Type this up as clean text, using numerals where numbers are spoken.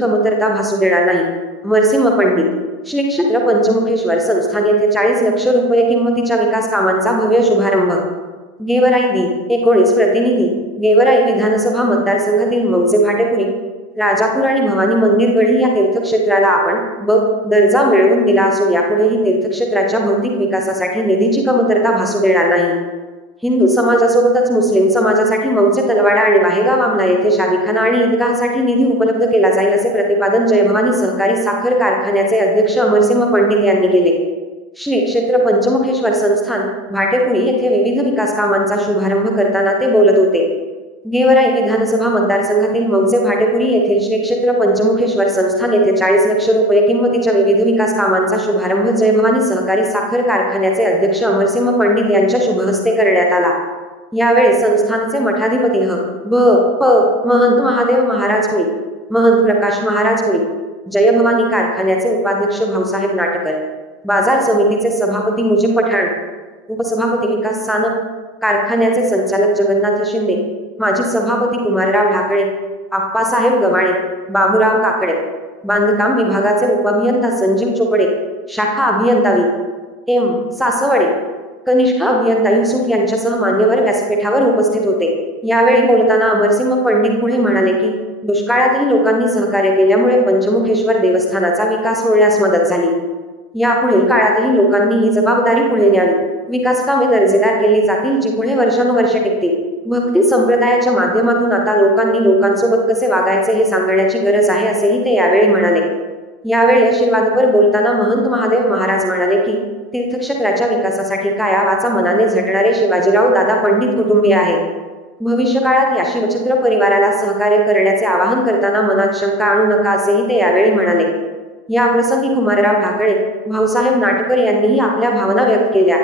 कमतरता भासू देणार नाही. नरसिंह पंडित श्री क्षेत्र पंचमुखेश्वर संस्थान येथे 40 लक्ष रुपये किंमतीच्या विकास कामांचा भव्य शुभारंभ. गेवराई दि. 19 प्रतिनिधी गेवराई विधानसभा मतदारसंघातील मौजे भाटेपुरी, राजापूर आणि भवानी मंदिर गढी या तीर्थक्षेत्राला आपण ब. दर्जा मिळवून दिला असून यापुढेही तीर्थक्षेत्राच्या भौतिक विकासासाठी निधीची कमतरता भासू देणार नाही. हिंदू समाजासोबतच मुस्लिम समाजासाठी मौजे तलवाडा आणि वाहेगाव आमला येथे शादीखाना आणि ईदगाहसाठी निधी उपलब्ध केला जाईल असे प्रतिपादन जयभवानी सहकारी साखर कारखान्याचे अध्यक्ष अमरसिंह पंडित यांनी केले. श्री क्षेत्र पंचमुखेश्वर संस्थान भाटेपुरी येथे विविध विकास कामांचा शुभारंभ करताना ते बोलत होते. गेवराई विधानसभा मतदारसंघातील मौजे भाटेपुरी येथील श्री क्षेत्र पंचमुखेश्वर संस्थान येथे 40 लक्ष रुपये किंमतीच्या विविध विकास कामांचा शुभारंभ जयभवानी सहकारी साखर कारखान्याचे अध्यक्ष अमरसिंह पंडित यांच्या शुभहस्ते करण्यात आला. यावेळी संस्थानचे मठाधिपती ह. भ. प. महंत महादेव महाराज कुळी, महंत प्रकाश महाराज कुळी, जयभवानी कारखान्याचे उपाध्यक्ष भाऊसाहेब नाटकर, बाजार समितीचे सभापती मुजीब पठाण, उपसभापती विकास सानप, कारखान्याचे संचालक जगन्नाथ शिंदे, माजी सभापती कुमारराव ढाकळे, आप्पासाहेब गवाणे, बाबूराव काकडे, बांधकाम विभागाचे उपअभियंता संजीव चोपडे, शाखा अभियंता वि. एम. सासवडे, कनिष्ठ अभियंता युसुफ यांच्यासह मान्यवर व्यासपीठावर उपस्थित होते. यावेळी बोलताना अमरसिंह पंडित पुढे म्हणाले की दुष्काळातही लोकांनी सहकार्य केल्यामुळे पंचमुखेश्वर देवस्थानाचा विकास होण्यास मदत झाली. यापुढील काळातही लोकांनी ही जबाबदारी पुढे न्यावी. विकास कामे दर्जेदार केली जातील जी पुढे वर्षानुवर्षे टिकतील. भक्ती संप्रदायाच्या माध्यमातून आता लोकांनी लोकांसोबत कसे वागायचे हे सांगण्याची गरज आहे असेही ते यावेळी म्हणाले. यावेळी आशीर्वादपर बोलताना महंत महादेव महाराज म्हणाले की तीर्थक्षेत्राच्या विकासासाठी काया वाचा मनाने झटणारे शिवाजीराव दादा पंडित कुटुंबीय आहे. भविष्यकाळात या शिवछत्र परिवाराला सहकार्य करण्याचे आवाहन करताना मनात शंका आणू नका असेही ते यावेळी म्हणाले. या प्रसंगी कुमारराव ढाकळे, भाऊसाहेब नाटकर यांनीही आपल्या भावना व्यक्त केल्या.